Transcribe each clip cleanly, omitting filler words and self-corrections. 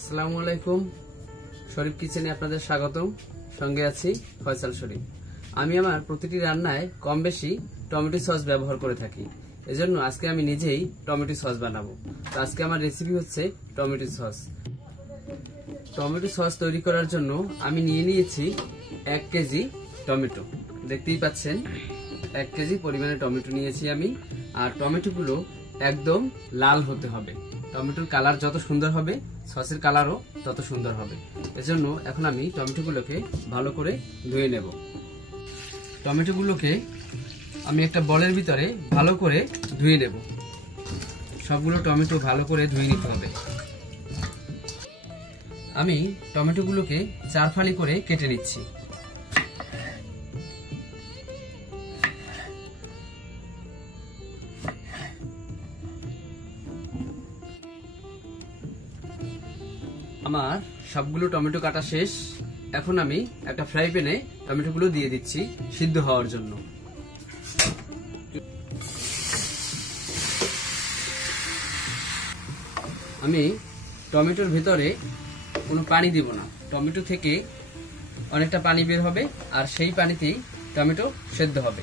আসসালামু আলাইকুম। শরীফ কিচেনে আপনাদের স্বাগতম। সঙ্গে আছি ফয়সাল শরীফ। আমি আমার প্রতিটি রান্নায় কম বেশি টমেটো সস ব্যবহার করে থাকি, এজন্য আজকে আমি নিজেই টমেটো সস বানাবো। তো আজকে আমার রেসিপি হচ্ছে টমেটো সস। টমেটো সস তৈরি করার জন্য আমি নিয়ে নিয়েছি 1 কেজি টমেটো। দেখতেই পাচ্ছেন 1 কেজি পরিমাণে টমেটো নিয়েছি আমি। আর টমেটোগুলো একদম লাল হতে হবে। টমেটোর কালার যত সুন্দর হবে সসের কালারও তত সুন্দর হবে। এজন্য এখন আমি টমেটোগুলোকে ভালো করে ধুয়ে নেব। টমেটোগুলোকে আমি একটা বলের ভিতরে ভালো করে ধুয়ে নেব। সবগুলো টমেটো ভালো করে ধুয়ে নিতে হবে। আমি টমেটোগুলোকে 4 ফালি করে কেটে নিচ্ছি। আমার সবগুলো টমেটো কাটা শেষ। এখন আমি একটা ফ্রাই প্যানে টমেটোগুলো দিয়ে দিচ্ছি সিদ্ধ হওয়ার জন্য। আমি টমেটোর ভেতরে কোনো পানি দিব না। টমেটো থেকে অনেকটা পানি বের হবে আর সেই পানিতেই টমেটো সেদ্ধ হবে।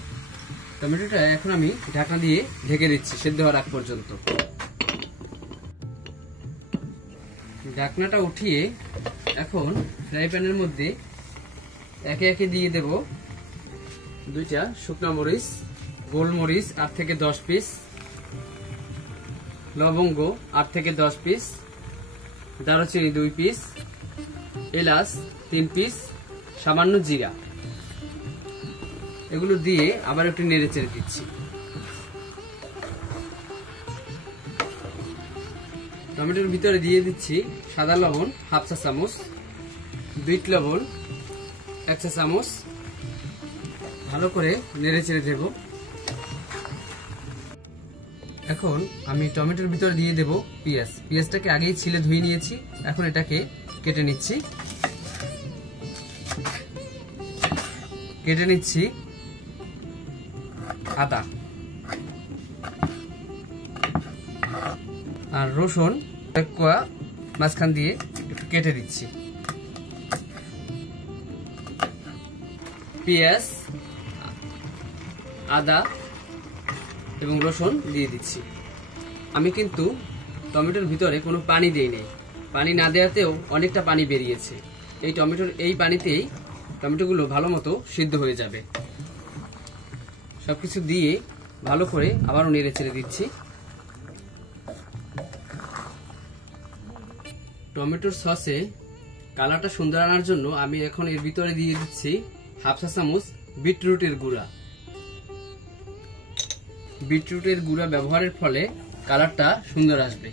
টমেটোটা এখন আমি ঢাকনা দিয়ে ঢেকে দিচ্ছি সেদ্ধ হওয়ার আগ পর্যন্ত। ঢাকনাটা উঠিয়ে এখন ফ্রাই প্যানের মধ্যে একে একে দিয়ে দেব 2টা শুকনা মরিচ, গোলমরিচ 8 থেকে 10 পিস, লবঙ্গ 8 থেকে 10 পিস, দারুচিনি 2 পিস, এলাচ 3 পিস, সামান্য জিরা। এগুলো দিয়ে আবার একটু নেড়ে চেড়ে দিচ্ছি। টমেটোর ভিতরে দিয়ে দিচ্ছি সাদা লবণ 1/2 চা চামচ, বিট লবণ 1 চা চামচ। ভালো করে নেড়ে চেড়ে দেব। এখন আমি টমেটোর ভিতরে দিয়ে দেব পেঁয়াজ। পেঁয়াজটাকে আগেই ছিলে ধুয়ে নিয়েছি। এখন এটাকে কেটে নিচ্ছি। কেটে নিচ্ছি আদা আর রসুন মাঝখান দিয়ে একটু কেটে দিচ্ছি। পেঁয়াজ, আদা এবং রসুন দিয়ে দিচ্ছি। আমি কিন্তু টমেটোর ভিতরে কোনো পানি দেই নাই। পানি না দেওয়াতেও অনেকটা পানি বেরিয়েছে। এই টমেটোর এই পানিতেই টমেটোগুলো ভালো মতো সিদ্ধ হয়ে যাবে। সবকিছু দিয়ে ভালো করে আবারও নেড়ে চেড়ে দিচ্ছি। টমেটোর সসে কালারটা সুন্দর আনার জন্য আমি এখন এর ভিতরে দিয়ে দিচ্ছি 1/2 চা চামচ বিটরুটের গুঁড়া। বিটরুটের গুঁড়া ব্যবহারের ফলে কালারটা সুন্দর আসবে।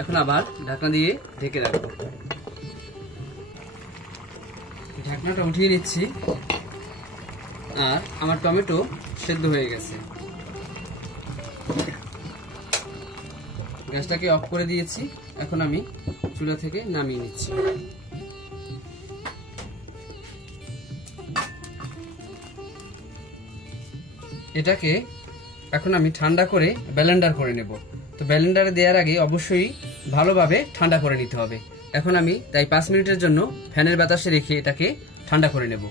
এখন আবার ঢাকনা দিয়ে ঢেকে রাখবো। ঢাকনাটা উঠিয়ে নিচ্ছি। আর আমার টমেটো সেদ্ধ হয়ে গেছে। গ্যাসটাকে অফ করে দিয়েছি। এখন আমি চুলা থেকে নামিয়ে নিচ্ছি। এটাকে এখন আমি ঠান্ডা করে ব্লেন্ডার করে নেব। তো ব্লেন্ডারে দেওয়ার আগে অবশ্যই ভালোভাবে ঠান্ডা করে নিতে হবে। এখন আমি তাই 5 মিনিটের জন্য ফ্যানের বাতাসে রেখে এটাকে ঠান্ডা করে নেব।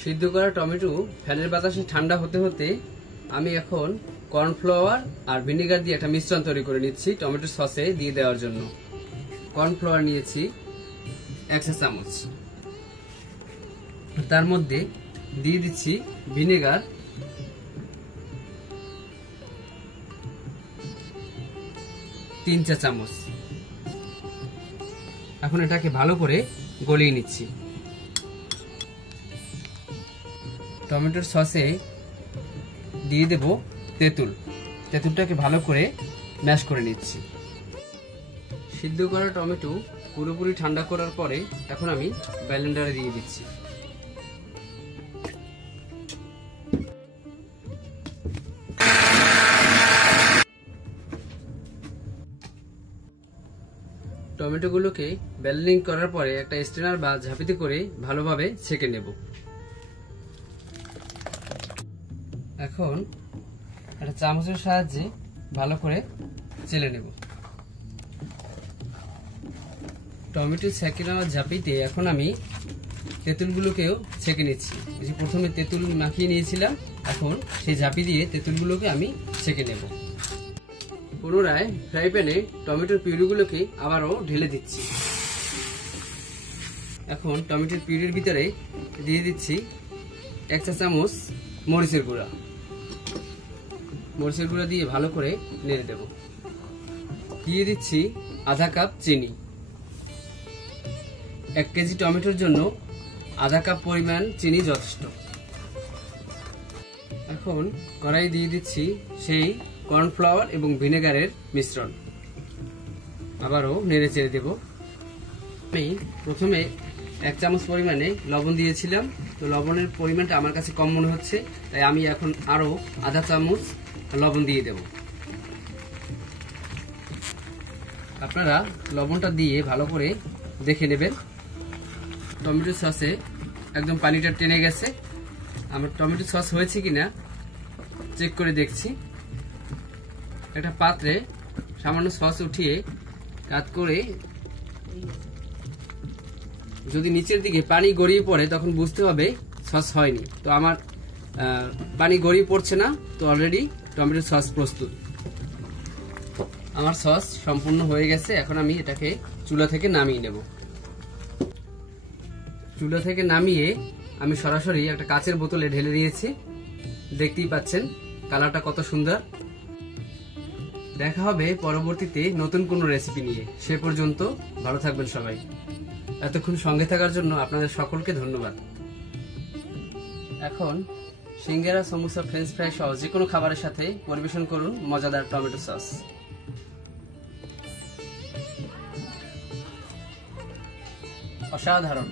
সিদ্ধ করা টমেটো ফ্যানের বাতাসে ঠান্ডা হতে হতে আমি এখন কর্নফ্লাওয়ার আর ভিনেগার দিয়ে একটা মিশ্রণ তৈরি করে নিচ্ছি টমেটো সসে দিয়ে দেওয়ার জন্য। কর্নফ্লাওয়ার নিয়েছি 1 চা চামচ। তার মধ্যে দিয়ে দিচ্ছি ভিনেগার 3 চা চামচ। এখন এটাকে ভালো করে গলিয়ে নিচ্ছি। টমেটোর সসে দিয়ে দেব তেঁতুল। তেঁতুলটাকে ভালো করে ম্যাশ করে নিচ্ছি। সিদ্ধ করা টমেটো পুরোপুরি ঠান্ডা করার পরে এখন আমি ব্লেন্ডারে দিয়ে দিচ্ছি। টমেটোগুলোকে ব্লেন্ডিং করার পরে একটা স্ট্রেনার বা ঝাঁপিতে করে ভালোভাবে ছেঁকে নেব। এখন একটা চামচের সাহায্যে ভালো করে চেলে নেব। টমেটো ছেঁকে নেওয়ার ঝাঁপিতে এখন আমি তেঁতুলগুলোকেও ছেঁকে নিচ্ছি। যে প্রথমে তেঁতুল মাখিয়ে নিয়েছিলাম, এখন সেই ঝাঁপি দিয়ে তেঁতুলগুলোকে আমি ছেঁকে নেব। পুনরায় ফ্রাই প্যানে টমেটোর পিউরিগুলোকে আবারও ঢেলে দিচ্ছি। এখন টমেটোর পিউরির ভিতরে দিয়ে দিচ্ছি 1 চা চামচ মরিচের গুঁড়া। মরিচের গুঁড়া দিয়ে ভালো করে নেড়ে দেব। দিয়ে দিচ্ছি আধা কাপ চিনি। 1 কেজি টমেটোর জন্য আধা কাপ পরিমাণ চিনি যথেষ্ট। এখন কড়াই দিয়ে দিচ্ছি সেই কর্নফ্লাওয়ার এবং ভিনেগারের মিশ্রণ। আবারও নেড়ে চেড়ে দেব। আমি প্রথমে 1 চামচ পরিমাণে লবণ দিয়েছিলাম, তো লবণের পরিমাণটা আমার কাছে কম মনে হচ্ছে, তাই আমি এখন আরো আধা চামচ লবণ দিয়ে দেব। আপনারা লবণটা দিয়ে ভালো করে দেখে নেবেন। টমেটো সসে একদম পানিটা টেনে গেছে। আমার টমেটো সস হয়েছে কিনা চেক করে দেখছি। একটা পাত্রে সামান্য সস উঠিয়ে কাত করে, যদি নিচের দিকে পানি গড়িয়ে পড়ে তখন বুঝতে হবে সস হয়নি। তো আমার পানি গড়িয়ে পড়ছে না, তো অলরেডি টমেটো সস প্রস্তুত। আমার সস সম্পূর্ণ হয়ে গেছে। এখন আমি এটাকে চুলা থেকে নামিয়ে নেব। চুলা থেকে নামিয়ে আমি সরাসরি একটা কাচের বোতলে ঢেলে দিয়েছি। দেখতেই পাচ্ছেন কালারটা কত সুন্দর। দেখা হবে পরবর্তীতে নতুন কোনো রেসিপি নিয়ে। সে পর্যন্ত ভালো থাকবেন সবাই। এতক্ষণ সঙ্গে থাকার জন্য আপনাদের সকলকে ধন্যবাদ। এখন সিঙ্গারা, সমোসা, ফ্রেঞ্চ ফ্রাই সহ যে কোনো খাবারের সাথে পরিবেশন করুন মজাদার টমেটো সস। অসাধারণ।